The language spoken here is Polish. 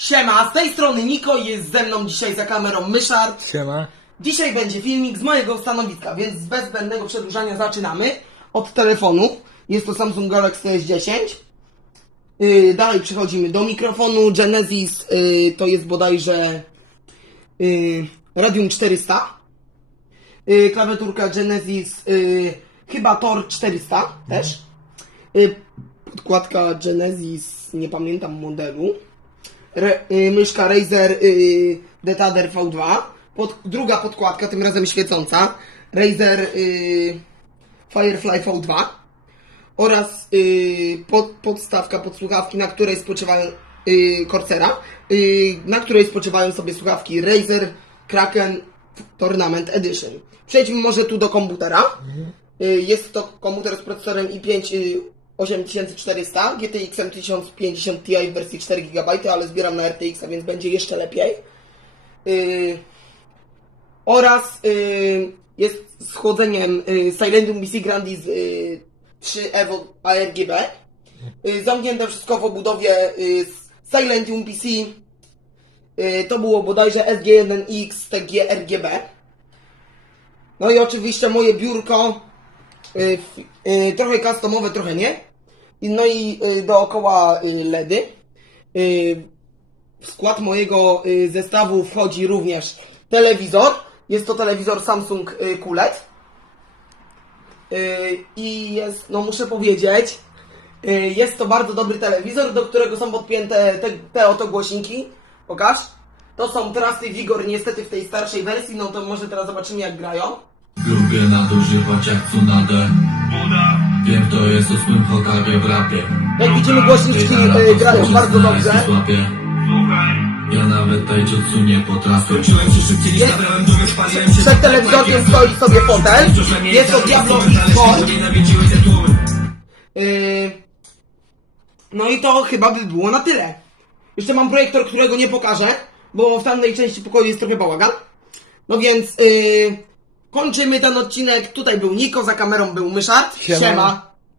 Siema, z tej strony Niko jest ze mną dzisiaj za kamerą Myszard. Siema. Dzisiaj będzie filmik z mojego stanowiska, więc bez zbędnego przedłużania zaczynamy od telefonu. Jest to Samsung Galaxy S10. Yy, dalej przechodzimy do mikrofonu Genesis, yy, to jest bodajże yy, Radium 400. Yy, klawiaturka Genesis, yy, chyba Tor 400 też. Yy, podkładka Genesis, nie pamiętam modelu. Re, y, myszka Razer y, Detader V2. Pod, druga podkładka, tym razem świecąca. Razer y, Firefly V2. Oraz y, pod, podstawka pod słuchawki, na której spoczywają y, Corsaira, y, na której spoczywają sobie słuchawki Razer Kraken Tournament Edition. Przejdźmy może tu do komputera. Y, Jest to komputer z procesorem i5 y, 8400, GTX 1050 Ti w wersji 4 GB, ale zbieram na RTX, a więc będzie jeszcze lepiej. Y, oraz y, jest z chłodzeniem y, Silentium BC Grandis y, 3 Evo ARGB. Y, zamknięte wszystko w obudowie y, z Silentium PC. Y, to było bodajże SG1X TG RGB. No i oczywiście moje biurko, y, f- y, trochę customowe, trochę nie. I- No i y, dookoła y, LEDy. Y, w skład mojego zestawu wchodzi również telewizor. Jest to telewizor Samsung QLED. I jest, no muszę powiedzieć, jest to bardzo dobry telewizor, do którego są podpięte te, te oto głośniki. Pokaż. To są Trusty Vigor niestety w tej starszej wersji, no to może teraz zobaczymy jak grają. Lubię nadużywać jak Tsunade Wiem to jest ósmym Hokage w rapie Jak widzimy głośniczki to grają bardzo dobrze. Ja nawet taijutsu nie potrafię Jest przed telewizorem stoi sobie fotel. Jest to Diablo X4. Yy, no i to chyba by było na tyle. Jeszcze mam projektor, którego nie pokażę, bo w tamtej części pokoju jest trochę bałagan. No więc yy, kończymy ten odcinek. Tutaj był Niko, za kamerą był Myszard. Siema. Siema.